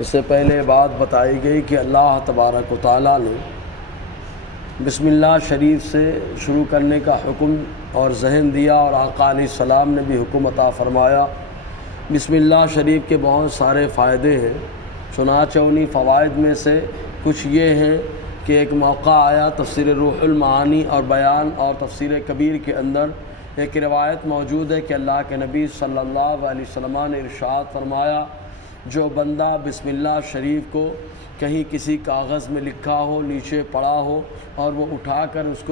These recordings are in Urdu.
اس سے پہلے بات بتائی گئی کہ اللہ تبارک و تعالیٰ نے بسم اللہ شریف سے شروع کرنے کا حکم اور ذہن دیا، اور آقا علیہ السلام نے بھی حکم عطا فرمایا۔ بسم اللہ شریف کے بہت سارے فائدے ہیں، چنانچہ انہی فوائد میں سے کچھ یہ ہیں کہ ایک موقع آیا تفسیر روح المعانی اور بیان اور تفسیر کبیر کے اندر ایک روایت موجود ہے کہ اللہ کے نبی صلی اللہ علیہ وسلم نے ارشاد فرمایا، جو بندہ بسم اللہ شریف کو کہیں کسی کاغذ میں لکھا ہو، نیچے پڑا ہو، اور وہ اٹھا کر اس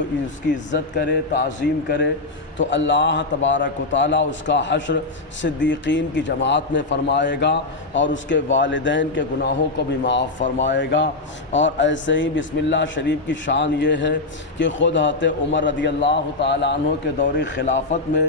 کی عزت کرے، تعظیم کرے، تو اللہ تبارک و تعالیٰ اس کا حشر صدیقین کی جماعت میں فرمائے گا اور اس کے والدین کے گناہوں کو بھی معاف فرمائے گا۔ اور ایسے ہی بسم اللہ شریف کی شان یہ ہے کہ خود حضرت عمر رضی اللہ تعالیٰ عنہ کے دور خلافت میں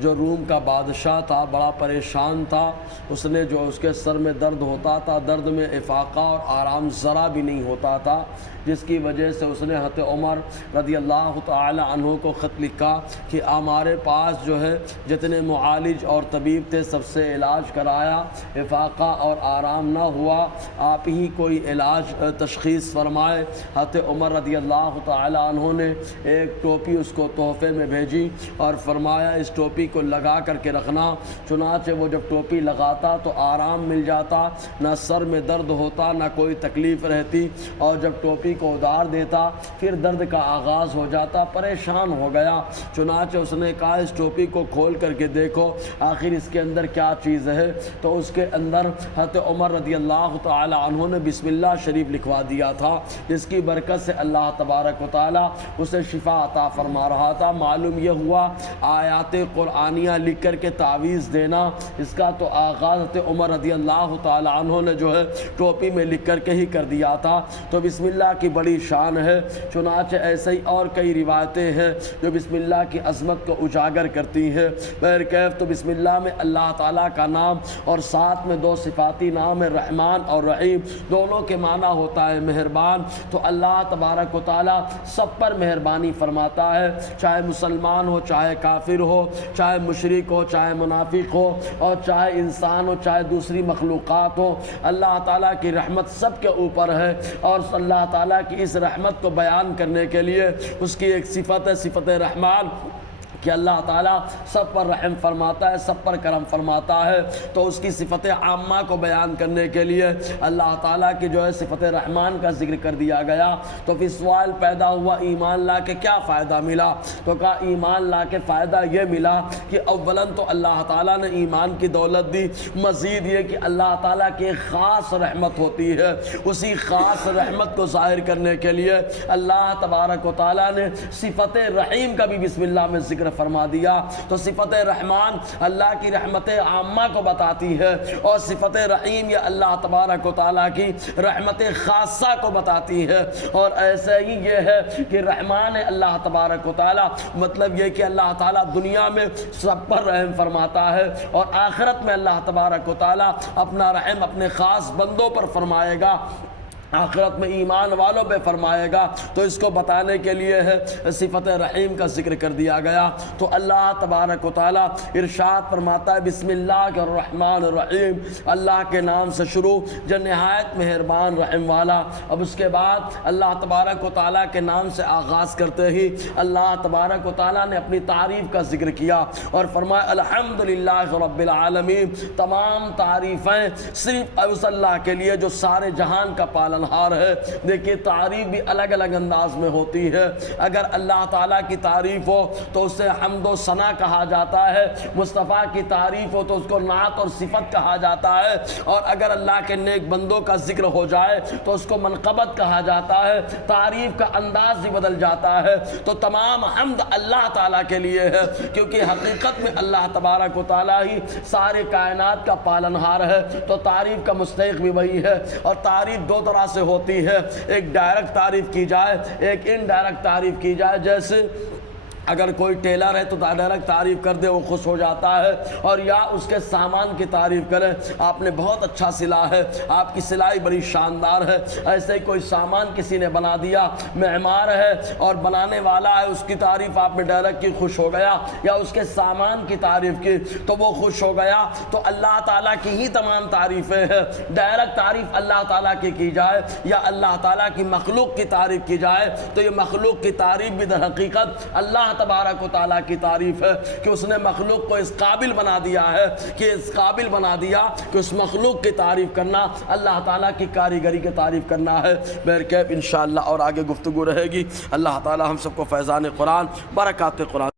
جو روم کا بادشاہ تھا بڑا پریشان تھا، اس نے جو اس کے سر میں درد ہوتا تھا، درد میں افاقہ اور آرام ذرا بھی نہیں ہوتا تھا، جس کی وجہ سے اس نے حضرت عمر رضی اللہ تعالی عنہ کو خط لکھا کہ ہمارے پاس جو ہے جتنے معالج اور طبیب تھے سب سے علاج کرایا، افاقہ اور آرام نہ ہوا، آپ ہی کوئی علاج تشخیص فرمائے۔ حضرت عمر رضی اللہ تعالی عنہ نے ایک ٹوپی اس کو تحفے میں بھیجی اور فرمایا اس ٹوپی کو لگا کر کے رکھنا۔ چنانچہ وہ جب ٹوپی لگاتا تو آرام مل جاتا، نہ سر میں درد ہوتا، نہ کوئی تکلیف رہتی، اور جب ٹوپی کو اتار دیتا پھر درد کا آغاز ہو جاتا، پریشان ہو گیا۔ چنانچہ اس نے کہا اس ٹوپی کو کھول کر کے دیکھو آخر اس کے اندر کیا چیز ہے، تو اس کے اندر حضرت عمر رضی اللہ تعالی عنہ نے بسم اللہ شریف لکھوا دیا تھا، جس کی برکت سے اللہ تبارک و تعالی اسے شفا عطا فرما رہا تھا۔ معلوم یہ ہوا آیات قرآنیہ لکھ کر کے تعویذ دینا، اس کا تو آغاز حضرت عمر رضی اللہ تعالی عنہ نے جو ہے ٹوپی میں لکھ کر کے ہی کر دیا تھا، تو بسم اللہ کی بڑی شان ہے۔ چنانچہ ایسے ہی اور کئی روایتیں ہیں جو بسم اللہ کی عظمت کو اجاگر کرتی ہیں۔ بہرکیف تو بسم اللہ میں اللہ تعالیٰ کا نام اور ساتھ میں دو صفاتی نام ہے، رحمان اور رحیم، دونوں کے معنی ہوتا ہے مہربان۔ تو اللہ تبارک و تعالیٰ سب پر مہربانی فرماتا ہے، چاہے مسلمان ہو، چاہے کافر ہو، چاہے مشرک ہو، چاہے منافق ہو، اور چاہے انسان ہو، چاہے دوسری مخلوقات ہو، اللہ تعالیٰ کی رحمت سب کے اوپر ہے۔ اور اللہ تعالیٰ کی اس رحمت کو بیان کرنے کے لیے اس کی ایک صفت ہے، صفت رحمان، کہ اللہ تعالیٰ سب پر رحم فرماتا ہے، سب پر کرم فرماتا ہے۔ تو اس کی صفت عامہ کو بیان کرنے کے لیے اللہ تعالیٰ کی جو ہے صفت رحمان کا ذکر کر دیا گیا۔ تو پھر سوال پیدا ہوا ایمان لا کے کیا فائدہ ملا؟ تو کہا ایمان لا کے فائدہ یہ ملا کہ اولاً تو اللہ تعالیٰ نے ایمان کی دولت دی، مزید یہ کہ اللہ تعالیٰ کی ایک خاص رحمت ہوتی ہے، اسی خاص رحمت کو ظاہر کرنے کے لیے اللہ تبارک و تعالیٰ نے صفت رحیم کا بھی بسم اللہ میں ذکر فرما دیا۔ تو صفت رحمان اللہ کی رحمت عامہ کو بتاتی ہے، اور صفت رحیم یہ اللہ تبارک و تعالیٰ کی رحمت خاصہ کو بتاتی ہے۔ اور ایسے ہی یہ ہے کہ رحمان اللہ تبارک و تعالیٰ، مطلب یہ کہ اللہ تعالیٰ دنیا میں سب پر رحم فرماتا ہے، اور آخرت میں اللہ تبارک و تعالیٰ اپنا رحم اپنے خاص بندوں پر فرمائے گا، آخرت میں ایمان والوں پہ فرمائے گا۔ تو اس کو بتانے کے لیے ہے صفت رحیم کا ذکر کر دیا گیا۔ تو اللہ تبارک و تعالیٰ ارشاد فرماتا ہے بسم اللہ الرحمن الرحیم، اللہ کے نام سے شروع جو نہایت مہربان رحم والا۔ اب اس کے بعد اللہ تبارک و تعالیٰ کے نام سے آغاز کرتے ہی اللہ تبارک و تعالیٰ نے اپنی تعریف کا ذکر کیا اور فرمایا الحمدللہ رب العالمین، تمام تعریفیں صرف اس اللہ کے لیے جو سارے جہان کا پالن ہار ہے۔ دیکھیے تعریف بھی الگ الگ انداز میں ہوتی ہے۔ اگر اللہ تعالیٰ کی تعریف ہو تو اسے حمد و ثنا کہا جاتا ہے، مصطفیٰ کی تعریف ہو تو اس کو نعت اور صفت کہا جاتا ہے، اور اگر اللہ کے نیک بندوں کا ذکر ہو جائے تو اس کو منقبت کہا جاتا ہے، تعریف کا انداز ہی بدل جاتا ہے۔ تو تمام حمد اللہ تعالیٰ کے لیے ہے، کیونکہ حقیقت میں اللہ تبارک و تعالیٰ ہی سارے کائنات کا پالن ہار ہے، تو تعریف کا مستحق بھی وہی ہے۔ اور تعریف دو طرح سے ہوتی ہے، ایک ڈائریکٹ تعریف کی جائے، ایک انڈائریکٹ تعریف کی جائے۔ جیسے اگر کوئی ٹیلر ہے تو ڈائریکٹ تعریف کر دے وہ خوش ہو جاتا ہے، اور یا اس کے سامان کی تعریف کرے، آپ نے بہت اچھا سلا ہے، آپ کی سلائی بڑی شاندار ہے۔ ایسے ہی کوئی سامان کسی نے بنا دیا، معمار ہے اور بنانے والا ہے، اس کی تعریف آپ نے ڈائریکٹ کی، خوش ہو گیا، یا اس کے سامان کی تعریف کی تو وہ خوش ہو گیا۔ تو اللہ تعالیٰ کی ہی تمام تعریفیں ہیں، ڈائریکٹ تعریف اللہ تعالیٰ کی جائے یا اللہ تعالیٰ کی مخلوق کی تعریف کی جائے تو یہ مخلوق کی تعریف بھی در حقیقت اللہ تبارک و تعالیٰ کی تعریف ہے کہ اس نے مخلوق کو اس قابل بنا دیا ہے، کہ اس قابل بنا دیا کہ اس مخلوق کی تعریف کرنا اللہ تعالیٰ کی کاریگری کی تعریف کرنا ہے۔ بہرکیف انشاءاللہ اور آگے گفتگو رہے گی۔ اللہ تعالیٰ ہم سب کو فیضان قرآن، برکات قرآن